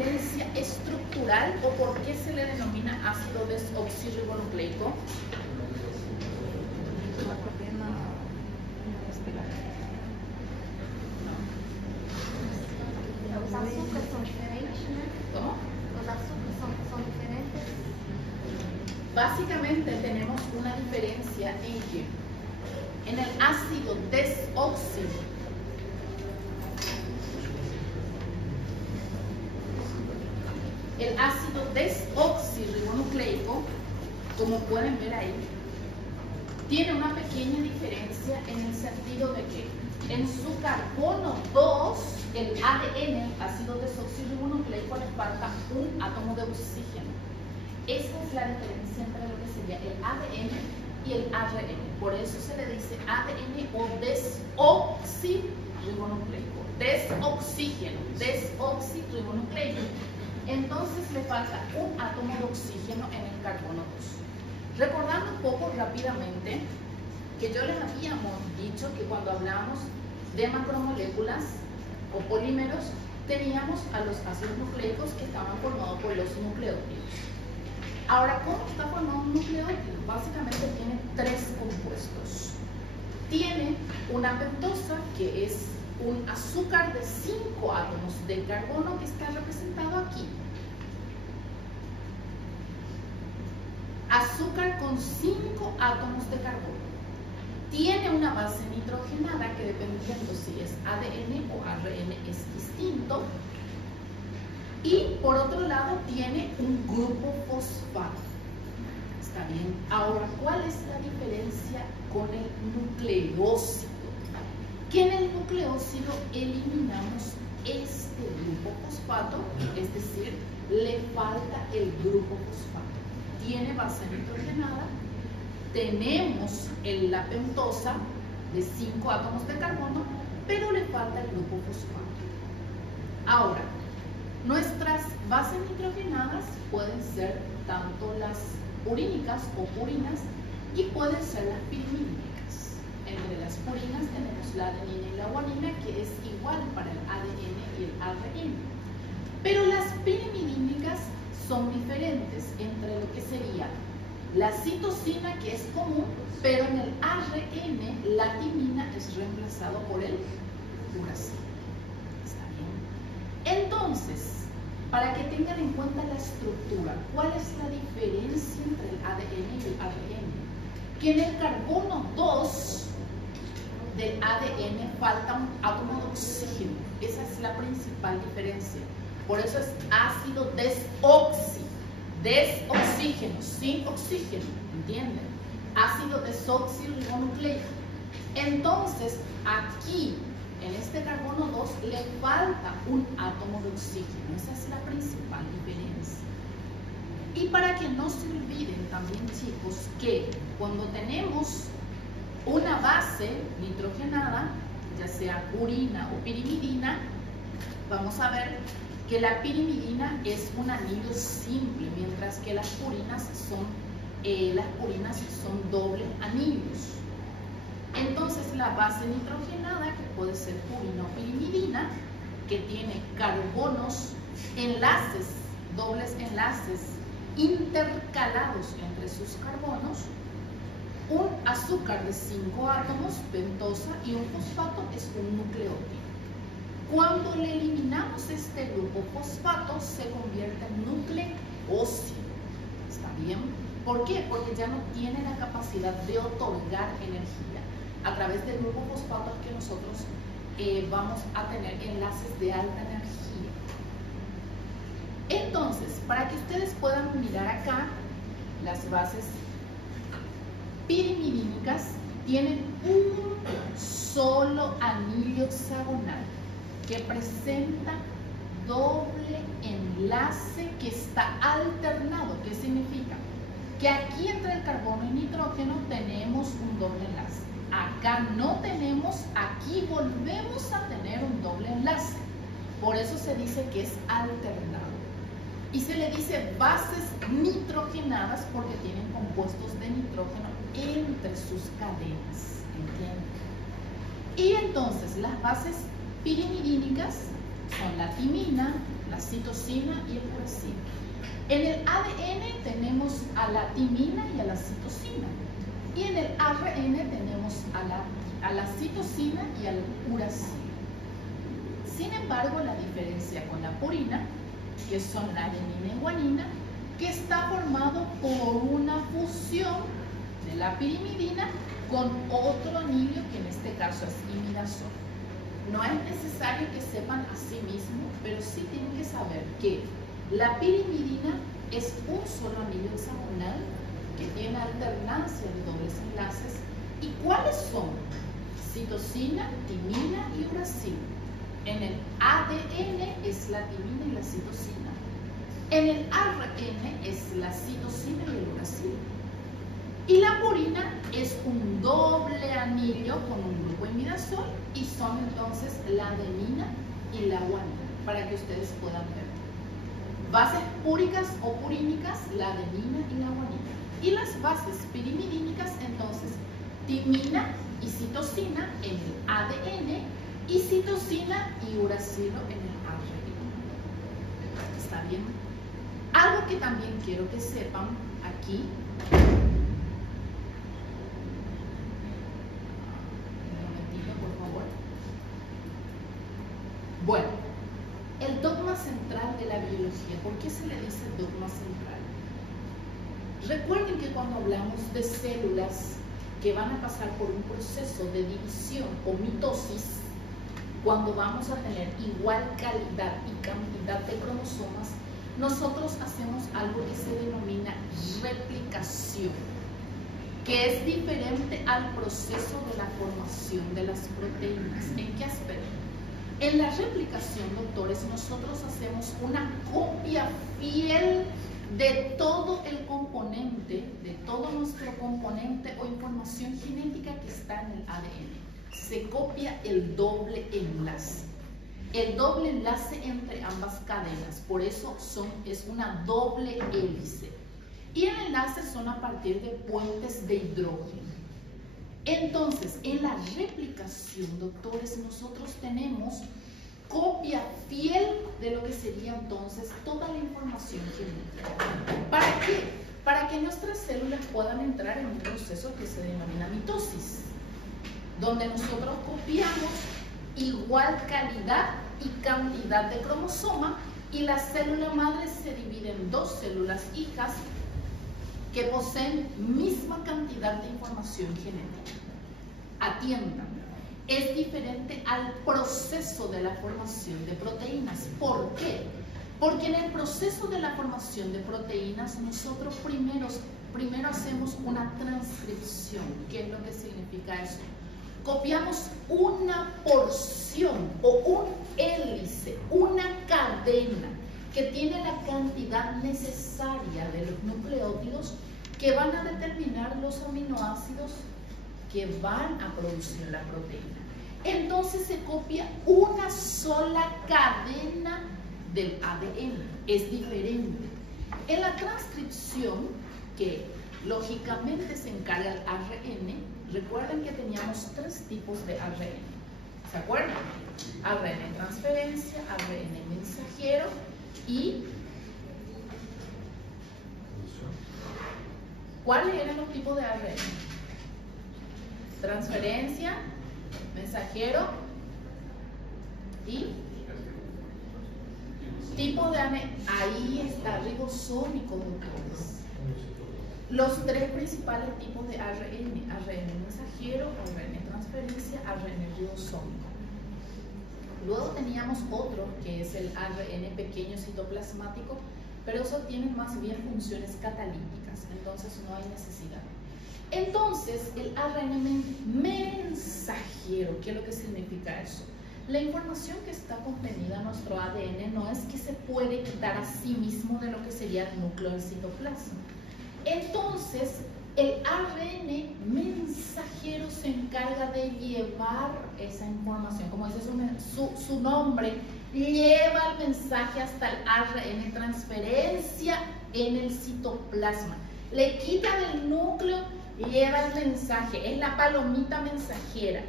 diferencia estructural o por qué se le denomina ácido desoxirribonucleico? Os açúcares são diferentes, né? ¿Cómo? Os açúcares são diferentes. Básicamente tenemos una diferencia en que en el ácido desoxirribonucleico, como pueden ver ahí, tiene una pequeña diferencia en el sentido de que en su carbono 2, el ADN, ácido desoxirribonucleico, le falta un átomo de oxígeno. Esa es la diferencia entre lo que sería el ADN y el ARN. Por eso se le dice ADN o desoxirribonucleico. Desoxirribonucleico. Entonces le falta un átomo de oxígeno en el carbono 2. Recordando un poco rápidamente que yo les habíamos dicho que cuando hablamos de macromoléculas o polímeros teníamos a los ácidos nucleicos que estaban formados por los nucleótidos. Ahora, ¿cómo está formado un nucleótido? Básicamente tiene tres compuestos. Tiene una pentosa, que es un azúcar de 5 átomos de carbono que está representado aquí. Azúcar con 5 átomos de carbono. Tiene una base nitrogenada que dependiendo si es ADN o ARN es distinto. Y por otro lado tiene un grupo fosfato. Está bien. Ahora, ¿cuál es la diferencia con el nucleócido? Que en el nucleócido eliminamos este grupo fosfato, es decir, le falta el grupo fosfato. Tiene base nitrogenada, tenemos la pentosa de 5 átomos de carbono, pero le falta el grupo fosfato. Ahora, nuestras bases nitrogenadas pueden ser tanto las urínicas o purinas y pueden ser las pirimídicas. Entre las purinas tenemos la adenina y la guanina, que es igual para el ADN y el ARN. Pero las pirimidínicas son diferentes entre lo que sería la citosina, que es común, pero en el ARN la timina es reemplazado por el uracilo. ¿Está bien? Entonces, para que tengan en cuenta la estructura, ¿cuál es la diferencia entre el ADN y el ARN? Que en el carbono 2 del ADN falta un átomo de oxígeno. Esa es la principal diferencia. Por eso es ácido desoxígeno, sin oxígeno, ¿entienden? Ácido desoxirribonucleico. Entonces, aquí, en este carbono 2, le falta un átomo de oxígeno. Esa es la principal diferencia. Y para que no se olviden también, chicos, que cuando tenemos una base nitrogenada, ya sea purina o pirimidina, vamos a ver que la pirimidina es un anillo simple, mientras que las purinas son dobles anillos. Entonces la base nitrogenada, que puede ser purina o pirimidina, que tiene carbonos, dobles enlaces intercalados entre sus carbonos, un azúcar de 5 átomos, pentosa, y un fosfato es un nucleótido. Cuando le eliminamos este grupo fosfato, se convierte en nucleócido. ¿Está bien? ¿Por qué? Porque ya no tiene la capacidad de otorgar energía. A través del grupo fosfato que nosotros vamos a tener enlaces de alta energía. Entonces, para que ustedes puedan mirar acá, las bases pirimidínicas tienen un solo anillo hexagonal que presenta doble enlace que está alternado. ¿Qué significa? Que aquí entre el carbono y nitrógeno tenemos un doble enlace. Acá no tenemos, aquí volvemos a tener un doble enlace. Por eso se dice que es alternado. Y se le dice bases nitrogenadas porque tienen compuestos de nitrógeno entre sus cadenas. ¿Entienden? Y entonces las bases pirimidínicas son la timina, la citosina y el uracilo. En el ADN tenemos a la timina y a la citosina. Y en el ARN tenemos a la citosina y al uracilo. Sin embargo, la diferencia con la purina, que son la adenina y guanina, que está formado por una fusión de la pirimidina con otro anillo, que en este caso es imidazol. No es necesario que sepan a sí mismo, pero sí tienen que saber que la pirimidina es un solo anillo hexagonal que tiene alternancia de dobles enlaces. ¿Y cuáles son? Citosina, timina y uracilo. En el ADN es la timina y la citosina. En el ARN es la citosina y el uracilo. Y la purina es un doble anillo con un grupo imidazol y son entonces la adenina y la guanina, para que ustedes puedan ver. Bases púricas o purínicas, la adenina y la guanina. Y las bases pirimidínicas, entonces, timina y citosina en el ADN y citosina y uracilo en el ARN. ¿Está bien? Algo que también quiero que sepan aquí, un momentito por favor. Bueno, el dogma central de la biología. ¿Por qué se le dice dogma central? Recuerden que cuando hablamos de células que van a pasar por un proceso de división o mitosis, cuando vamos a tener igual calidad y cantidad de cromosomas, nosotros hacemos algo que se denomina replicación, que es diferente al proceso de la formación de las proteínas. ¿En qué aspecto? En la replicación, doctores, nosotros hacemos una copia fiel de todo el componente, de todo nuestro componente o información genética que está en el ADN. Se copia el doble enlace. El doble enlace entre ambas cadenas, por eso es una doble hélice. Y el enlace son a partir de puentes de hidrógeno. Entonces, en la replicación, doctores, nosotros tenemos copia fiel de lo que sería entonces toda la información genética. ¿Para qué? Para que nuestras células puedan entrar en un proceso que se denomina mitosis, donde nosotros copiamos igual calidad y cantidad de cromosoma y la célula madre se divide en dos células hijas que poseen misma cantidad de información genética. Atiendan, es diferente al proceso de la formación de proteínas. ¿Por qué? Porque en el proceso de la formación de proteínas nosotros primero hacemos una transcripción. ¿Qué es lo que significa eso? Copiamos una porción o un hélice, una cadena que tiene la cantidad necesaria de los nucleótidos que van a determinar los aminoácidos que van a producir la proteína. Entonces se copia una sola cadena del ADN, es diferente. En la transcripción, que lógicamente se encarga el ARN, recuerden que teníamos tres tipos de ARN, ¿se acuerdan? ARN transferencia, ARN mensajero y ¿cuáles eran los tipos de ARN? Transferencia, mensajero y tipo de ARN. Ahí está, ribosómico, doctores. Los tres principales tipos de ARN: ARN mensajero, ARN transferencia, ARN ribosómico. Luego teníamos otro que es el ARN pequeño citoplasmático, pero eso tiene más bien funciones catalíticas, entonces no hay necesidad. Entonces, el ARN mensajero, ¿qué es lo que significa eso? La información que está contenida en nuestro ADN no es que se puede quitar a sí mismo de lo que sería el núcleo del citoplasma. Entonces, el ARN mensajero se encarga de llevar esa información, como dice su nombre, lleva el mensaje hasta el ARN transferencia en el citoplasma. Le quita del núcleo, lleva el mensaje, es la palomita mensajera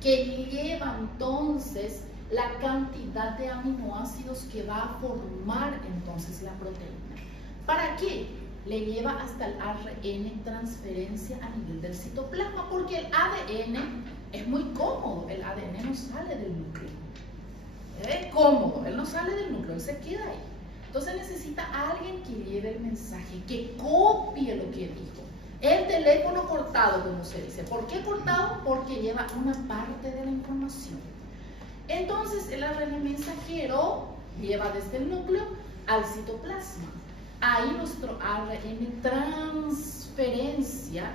que lleva entonces la cantidad de aminoácidos que va a formar entonces la proteína. ¿Para qué? Le lleva hasta el ARN transferencia a nivel del citoplasma, porque el ADN es muy cómodo, el ADN no sale del núcleo. Es cómodo, él no sale del núcleo, él se queda ahí. Entonces necesita a alguien que lleve el mensaje, que copie lo que dijo. El teléfono cortado, como se dice. ¿Por qué cortado? Porque lleva una parte de la información. Entonces el ARN mensajero lleva desde el núcleo al citoplasma. Ahí nuestro ARN transferencia,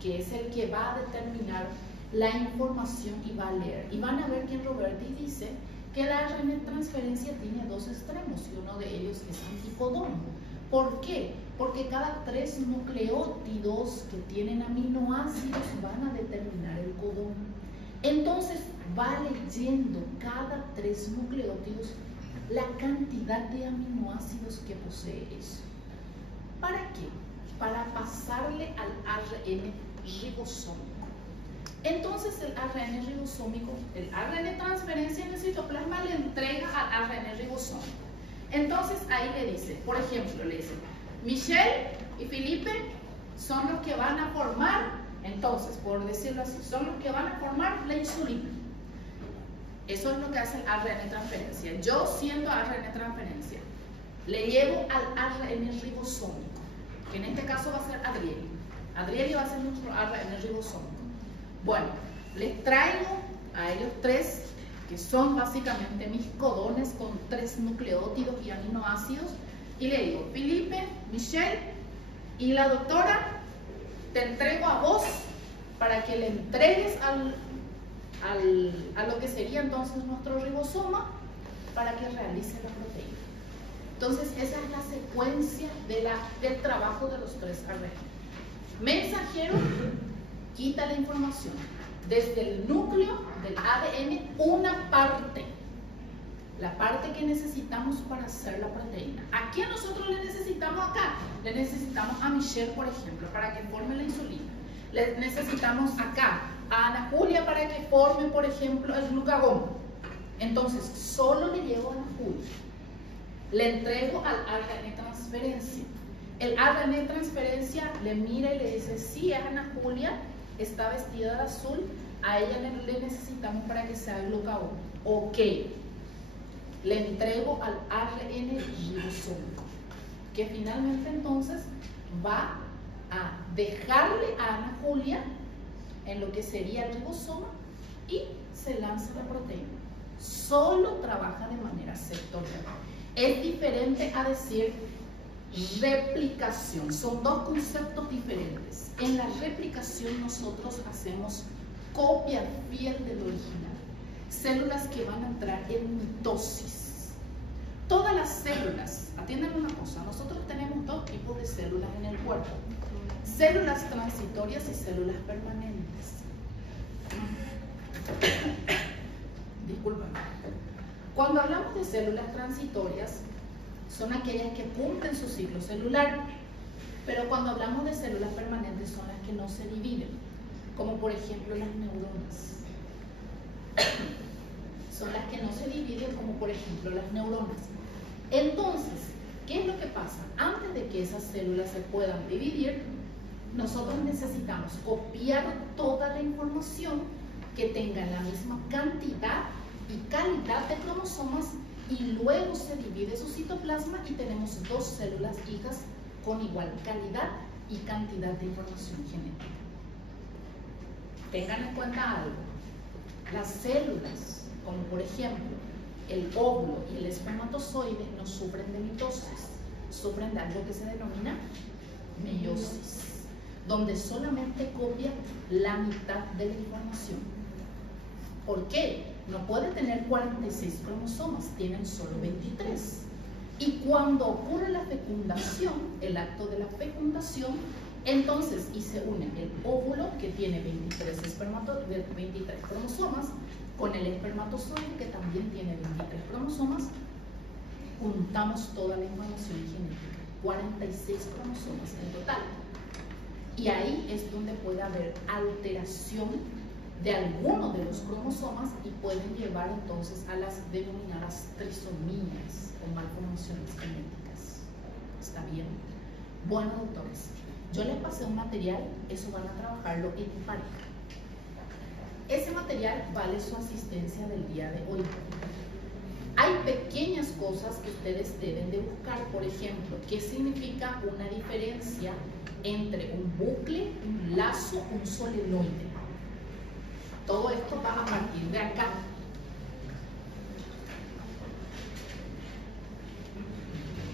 que es el que va a determinar la información y va a leer. Y van a ver que Roberti dice que el ARN transferencia tiene dos extremos y uno de ellos es anticodón. ¿Por qué? Porque cada 3 nucleótidos que tienen aminoácidos van a determinar el codón. Entonces va leyendo cada 3 nucleótidos la cantidad de aminoácidos que posee eso. ¿Para qué? Para pasarle al ARN ribosómico. Entonces el ARN ribosómico, el ARN transferencia en el citoplasma le entrega al ARN ribosómico. Entonces ahí le dice, por ejemplo, le dice, Michelle y Felipe son los que van a formar, entonces, por decirlo así, son los que van a formar la insulina. Eso es lo que hace el ARN transferencia. Yo, siendo ARN transferencia, le llevo al ARN ribosómico, que en este caso va a ser Adriel. Adriel va a ser nuestro ARN ribosómico. Bueno, les traigo a ellos 3, que son básicamente mis codones con 3 nucleótidos y aminoácidos, y le digo, Felipe, Michelle y la doctora, te entrego a vos para que le entregues a lo que sería entonces nuestro ribosoma para que realice la proteína. Entonces esa es la secuencia del trabajo de los 3 ARN. Mensajero quita la información desde el núcleo del ADN, una parte, la parte que necesitamos para hacer la proteína. ¿A quién nosotros le necesitamos acá? Le necesitamos a Michelle, por ejemplo, para que forme la insulina. Le necesitamos acá a Ana Julia para que forme, por ejemplo, el glucagón. Entonces, solo le llevo a Ana Julia. Le entrego al ARN transferencia. El ARN transferencia le mira y le dice, sí, es Ana Julia, está vestida de azul, a ella le necesitamos para que sea el glucagón. Ok. Le entrego al ARN ribosómico, que finalmente entonces va a dejarle a Ana Julia en lo que sería el ribosoma y se lanza la proteína. Solo trabaja de manera sectorial. Es diferente a decir replicación. Son 2 conceptos diferentes. En la replicación nosotros hacemos copia fiel del original. Células que van a entrar en mitosis. Todas las células, atiendan una cosa, nosotros tenemos 2 tipos de células en el cuerpo. Células transitorias y células permanentes. Disculpen. Cuando hablamos de células transitorias, son aquellas que cumplen su ciclo celular, pero cuando hablamos de células permanentes son las que no se dividen, como por ejemplo las neuronas. Son las que no se dividen, como por ejemplo las neuronas. Entonces, ¿qué es lo que pasa? Antes de que esas células se puedan dividir, nosotros necesitamos copiar toda la información que tenga la misma cantidad y calidad de cromosomas, y luego se divide su citoplasma y tenemos 2 células hijas con igual calidad y cantidad de información genética. Tengan en cuenta algo. Las células, como por ejemplo el óvulo y el espermatozoide, no sufren de mitosis, sufren de algo que se denomina meiosis, donde solamente copia la mitad de la información. ¿Por qué? No puede tener 46 cromosomas, tienen solo 23. Y cuando ocurre la fecundación, el acto de la fecundación, entonces, y se une el óvulo, que tiene 23 cromosomas, con el espermatozoide, que también tiene 23 cromosomas, juntamos toda la información genética, 46 cromosomas en total. Y ahí es donde puede haber alteración de alguno de los cromosomas y pueden llevar entonces a las denominadas trisomías o malformaciones genéticas. ¿Está bien? Bueno, doctores, yo les pasé un material, eso van a trabajarlo en pareja. Ese material vale su asistencia del día de hoy. Hay pequeñas cosas que ustedes deben de buscar, por ejemplo, ¿qué significa una diferencia entre un bucle, un lazo, un solenoide? Todo esto va a partir de acá.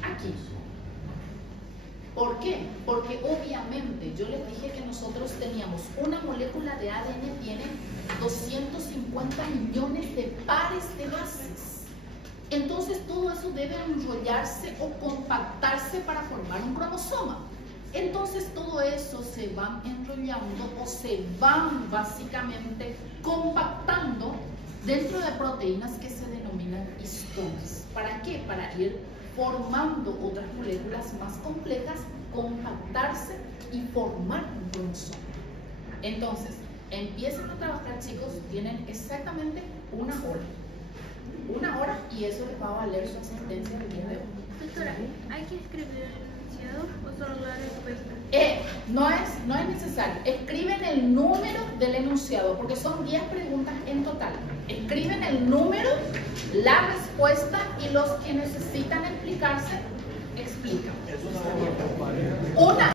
Aquí. ¿Por qué? Porque obviamente yo les dije que nosotros teníamos una molécula de ADN, tiene 250 millones de pares de bases. Entonces todo eso debe enrollarse o compactarse para formar un cromosoma. Entonces todo eso se va enrollando o se van básicamente compactando dentro de proteínas que se denominan histonas. ¿Para qué? Para ir formando otras moléculas más complejas, compactarse y formar un cromosoma. Entonces, empiecen a trabajar, chicos, tienen exactamente una hora y eso les va a valer su asistencia el día de hoy. Doctora, ¿hay que escribir el enunciado o solo la respuesta? No es necesario. Escriben el número del enunciado, porque son 10 preguntas en total. Escriben el número, la respuesta y los que necesitan explicarse, explican. Una